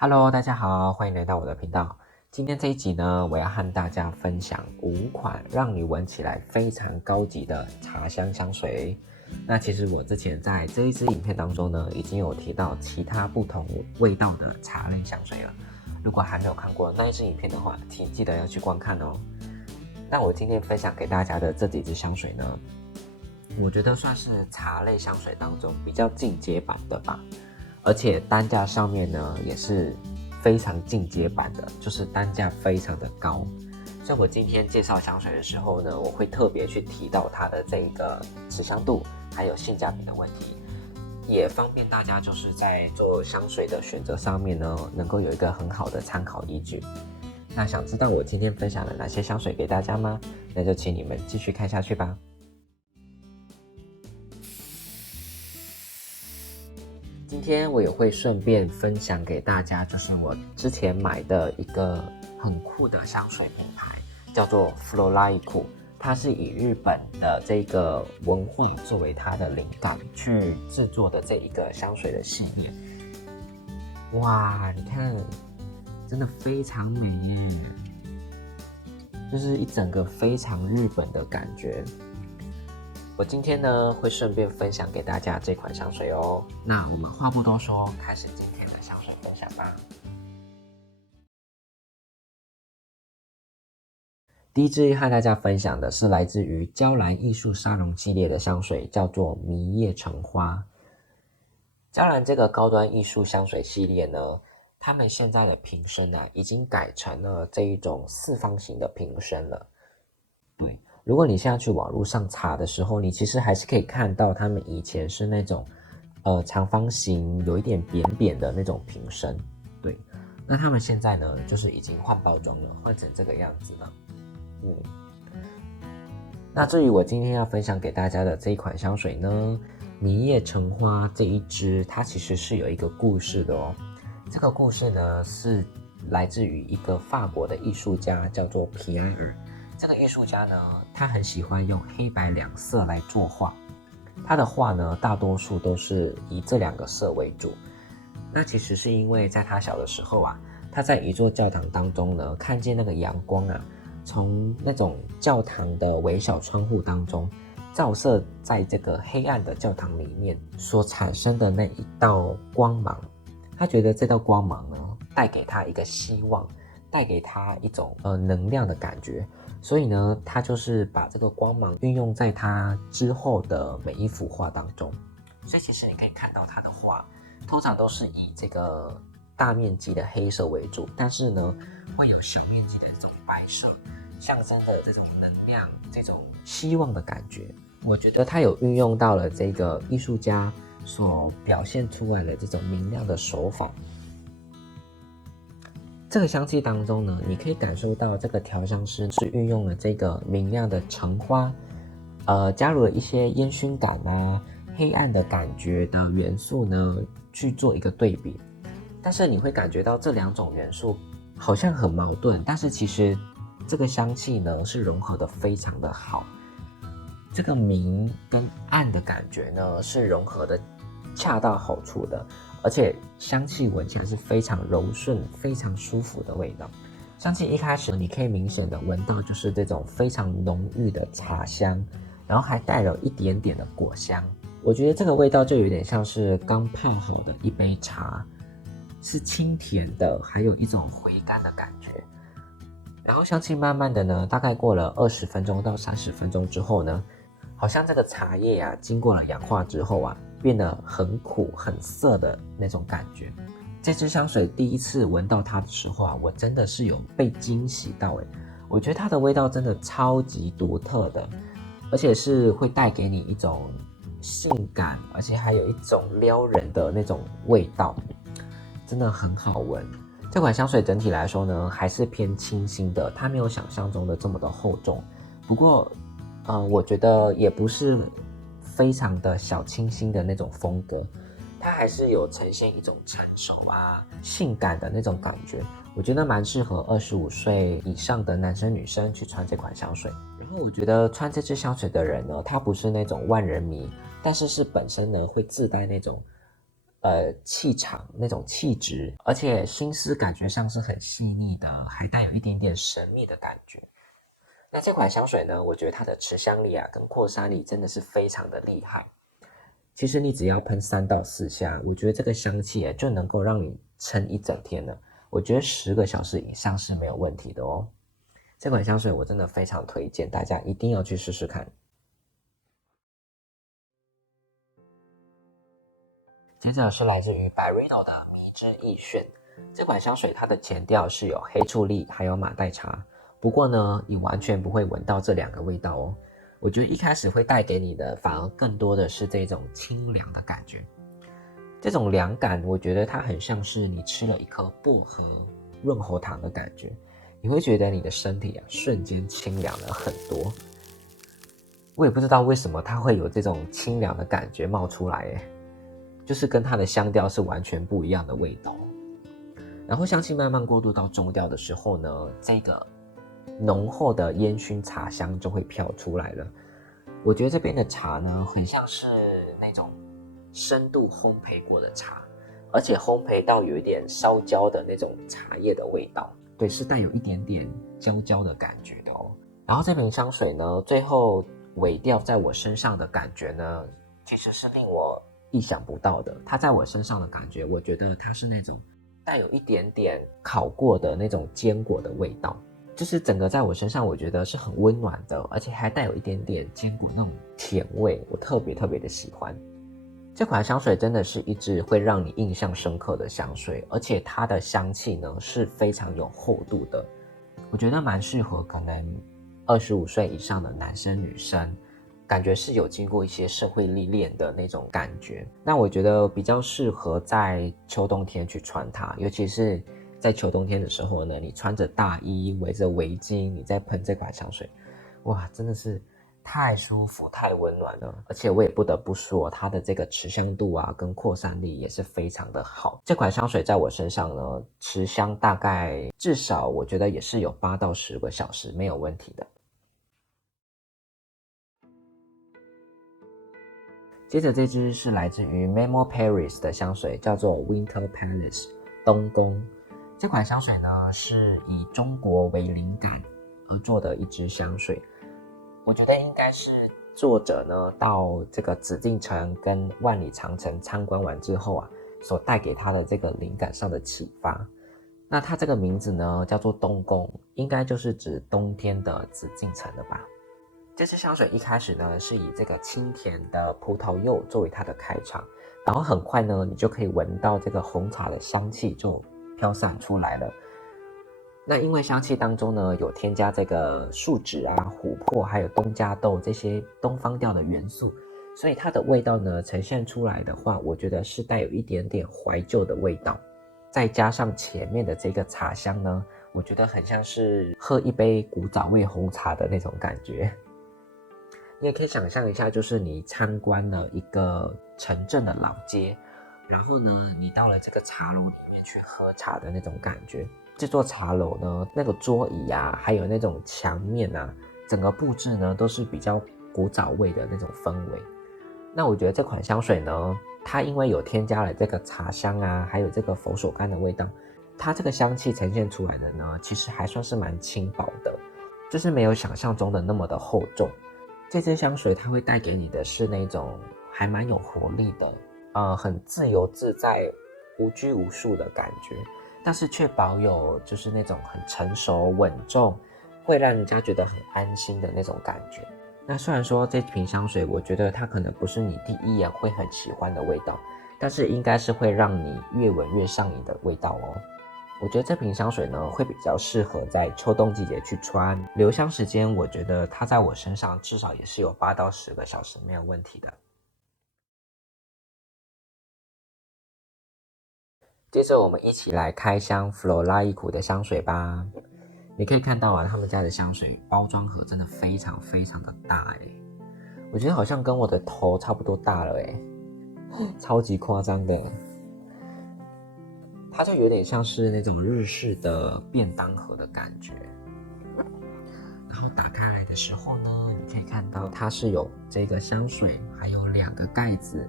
Hello，大家好，欢迎来到我的频道。今天这一集呢，我要和大家分享5款让你闻起来非常高级的茶香香水。那其实我之前在这一支影片当中呢，已经有提到其他不同味道的茶类香水了。如果还没有看过那一支影片的话，请记得要去观看哦。那我今天分享给大家的这几支香水呢，我觉得算是茶类香水当中比较进阶版的吧。而且单价上面呢也是非常进阶版的，就是单价非常的高。所以我今天介绍香水的时候呢，我会特别去提到它的这个持香度还有性价比的问题，也方便大家就是在做香水的选择上面呢，能够有一个很好的参考依据。那想知道我今天分享了哪些香水给大家吗？那就请你们继续看下去吧。今天我也会顺便分享给大家，就是我之前买的一个很酷的香水品牌，叫做 Floraiku， 它是以日本的这个文化作为它的灵感去制作的这一个香水的系列。哇，你看，真的非常美耶，就是一整个非常日本的感觉。我今天呢会顺便分享给大家这款香水哦。那我们话不多说，开始今天的香水分享吧。第一支和大家分享的是来自于娇兰艺术沙龙系列的香水，叫做迷叶橙花。娇兰这个高端艺术香水系列呢，他们现在的瓶身啊，已经改成了这一种四方形的瓶身了。对。如果你现在去网络上查的时候，你其实还是可以看到他们以前是那种长方形有一点扁扁的那种瓶身。对，那他们现在呢就是已经换包装了，换成这个样子了。那至于我今天要分享给大家的这一款香水呢，迷叶橙花这一支，它其实是有一个故事的哦。这个故事呢是来自于一个法国的艺术家，叫做皮埃尔。这个艺术家呢，他很喜欢用黑白两色来作画，他的画呢，大多数都是以这两个色为主。那其实是因为在他小的时候啊，他在一座教堂当中呢，看见那个阳光啊，从那种教堂的微小窗户当中照射在这个黑暗的教堂里面所产生的那一道光芒，他觉得这道光芒呢，带给他一个希望，带给他一种能量的感觉。所以呢，他就是把这个光芒运用在他之后的每一幅画当中。所以其实你可以看到他的画，通常都是以这个大面积的黑色为主，但是呢，会有小面积的这种白色，象征的这种能量、这种希望的感觉。我觉得他有运用到了这个艺术家所表现出来的这种明亮的手法。这个香气当中呢，你可以感受到这个调香师是运用了这个明亮的橙花，加入了一些烟熏感啊、黑暗的感觉的元素呢，去做一个对比。但是你会感觉到这两种元素好像很矛盾，但是其实这个香气呢是融合的非常的好。这个明跟暗的感觉呢是融合的恰到好处的。而且香气闻起来是非常柔顺、非常舒服的味道。香气一开始你可以明显的闻到就是这种非常浓郁的茶香，然后还带有一点点的果香。我觉得这个味道就有点像是刚泡好的一杯茶，是清甜的，还有一种回甘的感觉。然后香气慢慢的呢，大概过了20分钟到30分钟之后呢，好像这个茶叶啊，经过了氧化之后啊，变得很苦很涩的那种感觉。这支香水第一次闻到它的时候啊，我真的是有被惊喜到耶。我觉得它的味道真的超级独特的，而且是会带给你一种性感，而且还有一种撩人的那种味道，真的很好闻。这款香水整体来说呢，还是偏清新的，它没有想象中的这么的厚重。不过我觉得也不是非常的小清新的那种风格，它还是有呈现一种成熟啊、性感的那种感觉。我觉得蛮适合25岁以上的男生女生去穿这款香水。然后我觉得穿这支香水的人呢，他不是那种万人迷，但是本身呢会自带那种气场那种气质，而且心思感觉上是很细腻的，还带有一点点神秘的感觉。那这款香水呢，我觉得它的持香力啊跟扩散力真的是非常的厉害。其实你只要喷3到4下，我觉得这个香气就能够让你撑一整天了。我觉得10个小时以上是没有问题的哦。这款香水我真的非常推荐，大家一定要去试试看。接着是来自于 Byredo 的迷之逸炫，这款香水它的前调是有黑醋栗还有马黛茶，不过呢，你完全不会闻到这2个味道哦。我觉得一开始会带给你的反而更多的是这种清凉的感觉，这种凉感我觉得它很像是你吃了一颗薄荷润喉糖的感觉，你会觉得你的身体瞬间清凉了很多。我也不知道为什么它会有这种清凉的感觉冒出来耶，就是跟它的香调是完全不一样的味道。然后香气慢慢过渡到中调的时候呢，这个浓厚的烟熏茶香就会飘出来了。我觉得这边的茶呢，很像是那种深度烘焙过的茶，而且烘焙到有一点烧焦的那种茶叶的味道，对，是带有一点点焦焦的感觉的哦。然后这瓶香水呢，最后尾调在我身上的感觉呢，其实是令我意想不到的。它在我身上的感觉，我觉得它是那种带有一点点烤过的那种坚果的味道，就是整个在我身上我觉得是很温暖的，而且还带有一点点坚果那种甜味，我特别的喜欢。这款香水真的是一支会让你印象深刻的香水，而且它的香气呢是非常有厚度的，我觉得蛮适合可能25岁以上的男生女生，感觉是有经过一些社会历练的那种感觉。那我觉得比较适合在秋冬天去穿它，尤其是在秋冬天的时候呢，你穿着大衣围着围巾，你再喷这款香水，哇，真的是太舒服太温暖了。而且我也不得不说，它的这个持香度啊跟扩散力也是非常的好。这款香水在我身上呢，持香大概至少我觉得也是有8到10个小时没有问题的。接着这支是来自于 Memo Paris 的香水，叫做 Winter Palace 冬宫。这款香水呢是以中国为灵感而做的一支香水。我觉得应该是作者呢到这个紫禁城跟万里长城参观完之后啊，所带给他的这个灵感上的启发。那它这个名字呢叫做冬宫，应该就是指冬天的紫禁城了吧。这支香水一开始呢是以这个清甜的葡萄柚作为它的开场，然后很快呢你就可以闻到这个红茶的香气就飘散出来了。那因为香气当中呢有添加这个树脂啊、琥珀还有东加豆这些东方调的元素，所以它的味道呢呈现出来的话，我觉得是带有一点点怀旧的味道，再加上前面的这个茶香呢，我觉得很像是喝一杯古早味红茶的那种感觉。你也可以想象一下，就是你参观了一个城镇的老街，然后呢你到了这个茶楼里面去喝茶的那种感觉。这座茶楼呢，那个桌椅啊，还有那种墙面啊，整个布置呢都是比较古早味的那种氛围。那我觉得这款香水呢，它因为有添加了这个茶香啊，还有这个佛手柑的味道，它这个香气呈现出来的呢，其实还算是蛮轻薄的，就是没有想象中的那么的厚重。这支香水它会带给你的是那种还蛮有活力的，很自由自在、无拘无束的感觉。但是却保有就是那种很成熟稳重，会让人家觉得很安心的那种感觉。那虽然说这瓶香水我觉得它可能不是你第一眼会很喜欢的味道，但是应该是会让你越闻越上瘾的味道哦。我觉得这瓶香水呢会比较适合在秋冬季节去穿，留香时间我觉得它在我身上至少也是有8到10个小时没有问题的。接着我们一起来开箱 Floraica 的香水吧。你可以看到啊，他们家的香水包装盒真的非常的大欸，我觉得好像跟我的头差不多大了欸，超级夸张的。它就有点像是那种日式的便当盒的感觉。然后打开来的时候呢，你可以看到它是有这个香水，还有2个盖子，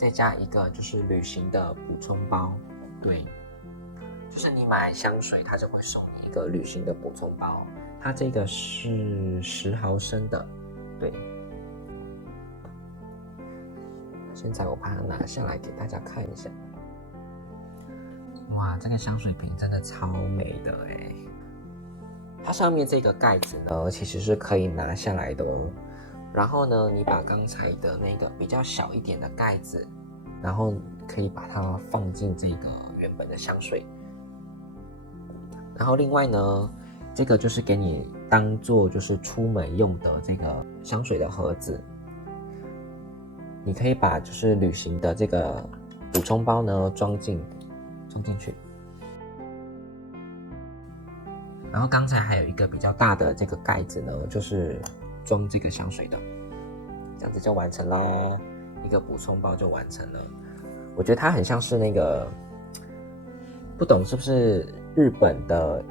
再加一个就是旅行的补充包。对，就是你买香水，它就会送你一个旅行的补充包。它这个是10毫升的，对。现在我把它拿下来给大家看一下。哇，这个香水瓶真的超美的哎！它上面这个盖子呢，其实是可以拿下来的哦。然后呢，你把刚才的那个比较小一点的盖子，然后可以把它放进这个原本的香水。然后另外呢，这个就是给你当做就是出门用的这个香水的盒子。你可以把就是旅行的这个补充包呢装进去。然后刚才还有一个比较大的这个盖子呢，就是装这个香水的，这样子就完成啦，一个补充包就完成了。我觉得它很像是那个，不懂是不是日本的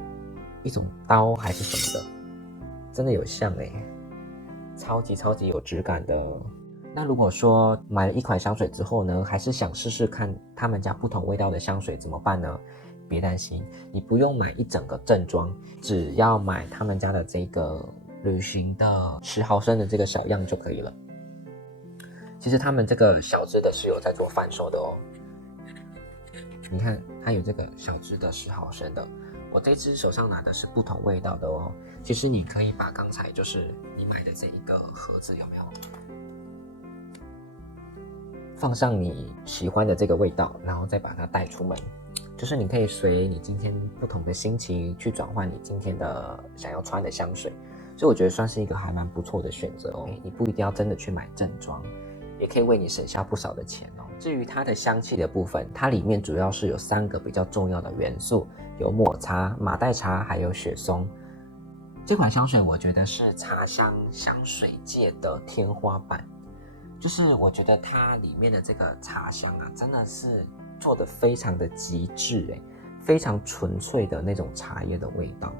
一种刀还是什么的，真的有像欸，超级有质感的。那如果说买了一款香水之后呢，还是想试试看他们家不同味道的香水怎么办呢？别担心，你不用买一整个正装，只要买他们家的这个旅行的10毫升的这个小样就可以了。其实他们这个小支的是有在做贩售的哦。你看，它有这个小支的10毫升的，我这支手上拿的是不同味道的哦。其实你可以把刚才就是你买的这一个盒子有没有？放上你喜欢的这个味道，然后再把它带出门，就是你可以随你今天不同的心情去转换你今天的想要穿的香水，所以我觉得算是一个还蛮不错的选择哦。你不一定要真的去买正装，也可以为你省下不少的钱哦。至于它的香气的部分，它里面主要是有3个比较重要的元素，有抹茶、马黛茶还有雪松。这款香水我觉得是茶香香水界的天花板。就是我觉得它里面的这个茶香啊，真的是做得非常的极致欸，非常纯粹的那种茶叶的味道。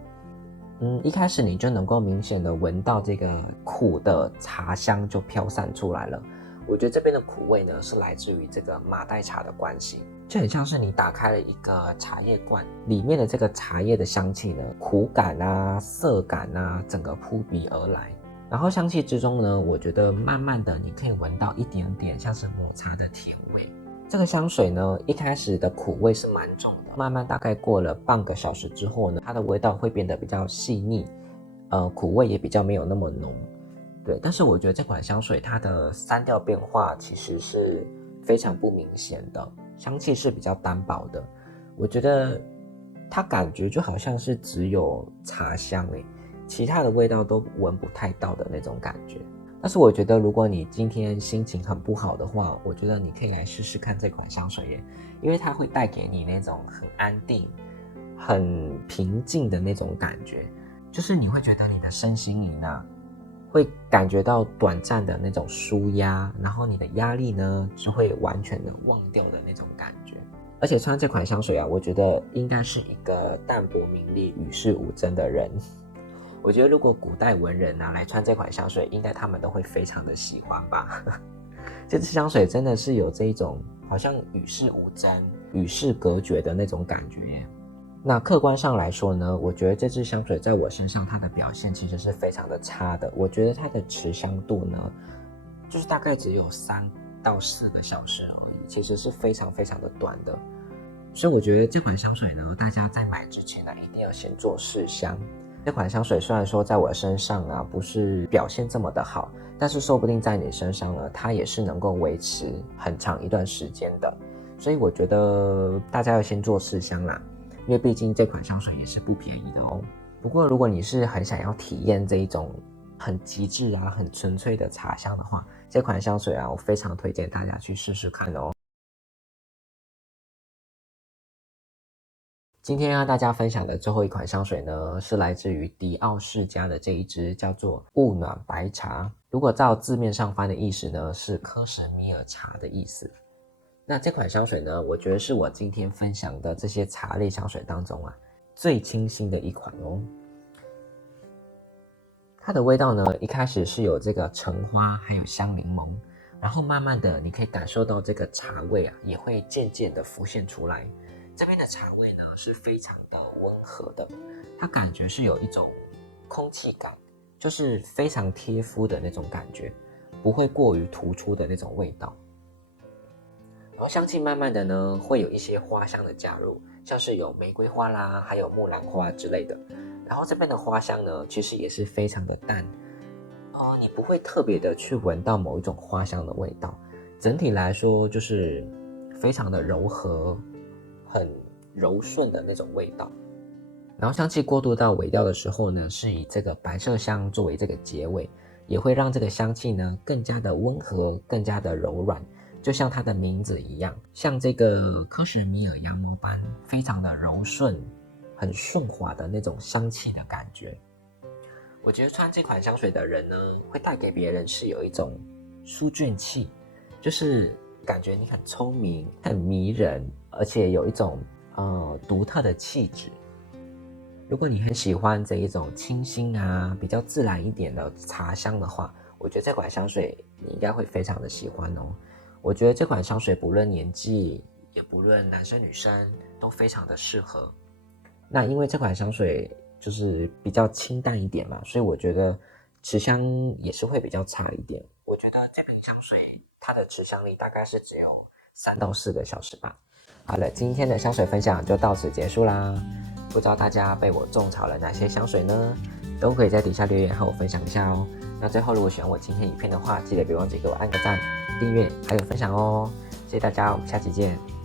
一开始你就能够明显的闻到这个苦的茶香就飘散出来了。我觉得这边的苦味呢，是来自于这个马黛茶的关系，就很像是你打开了一个茶叶罐，里面的这个茶叶的香气呢，苦感啊、涩感啊，整个扑鼻而来。然后香气之中呢，我觉得慢慢的你可以闻到一点点像是抹茶的甜味。这个香水呢，一开始的苦味是蛮重的，慢慢大概过了半个小时之后呢，它的味道会变得比较细腻，苦味也比较没有那么浓。对，但是我觉得这款香水它的3调变化其实是非常不明显的，香气是比较单薄的。我觉得它感觉就好像是只有茶香欸，其他的味道都闻不太到的那种感觉。但是我觉得如果你今天心情很不好的话，我觉得你可以来试试看这款香水耶，因为它会带给你那种很安定、很平静的那种感觉，就是你会觉得你的身心灵啊，会感觉到短暂的那种舒压，然后你的压力呢，就会完全的忘掉的那种感觉。而且穿这款香水啊，我觉得应该是一个淡泊名利、与世无争的人。我觉得如果古代文人来穿这款香水，应该他们都会非常的喜欢吧。这支香水真的是有这一种好像与世无争、与世隔绝的那种感觉耶。那客观上来说呢，我觉得这支香水在我身上它的表现其实是非常的差的。我觉得它的持香度呢，就是大概只有3到4个小时而已，其实是非常的短的。所以我觉得这款香水呢，大家在买之前呢，一定要先做试香。这款香水虽然说在我身上啊不是表现这么的好，但是说不定在你身上呢，它也是能够维持很长一段时间的。所以我觉得大家要先做试香啦，因为毕竟这款香水也是不便宜的哦。不过如果你是很想要体验这一种很极致啊、很纯粹的茶香的话，这款香水啊，我非常推荐大家去试试看哦。今天要大家分享的最后一款香水呢，是来自于迪奥世家的这一支叫做雾暖白茶。如果照字面上翻的意思呢，是科什米尔茶的意思。那这款香水呢，我觉得是我今天分享的这些茶类香水当中啊，最清新的一款哦。它的味道呢，一开始是有这个橙花还有香柠檬，然后慢慢的你可以感受到这个茶味啊，也会渐渐的浮现出来。这边的茶味呢是非常的温和的，它感觉是有一种空气感，就是非常贴肤的那种感觉，不会过于突出的那种味道。然后香气慢慢的呢，会有一些花香的加入，像是有玫瑰花啦，还有木兰花之类的。然后这边的花香呢，其实也是非常的淡，你不会特别的去闻到某一种花香的味道。整体来说就是非常的柔和，很柔顺的那种味道。然后香气过渡到尾调的时候呢，是以这个白麝香作为这个结尾，也会让这个香气呢更加的温和，更加的柔软。就像它的名字一样，像这个科什米尔羊毛般，非常的柔顺，很顺滑的那种香气的感觉。我觉得穿这款香水的人呢，会带给别人是有一种书卷气，就是感觉你很聪明、很迷人，而且有一种独特的气质。如果你很喜欢这一种清新啊、比较自然一点的茶香的话，我觉得这款香水你应该会非常的喜欢哦。我觉得这款香水不论年纪，也不论男生女生，都非常的适合。那因为这款香水就是比较清淡一点嘛，所以我觉得持香也是会比较差一点。我觉得这瓶香水它的持香力大概是只有3到4个小时吧。好了，今天的香水分享就到此结束啦。不知道大家被我种草了哪些香水呢？都可以在底下留言和我分享一下哦。那最后如果喜欢我今天影片的话，记得别忘记给我按个赞、订阅还有分享哦。谢谢大家，我们下期见。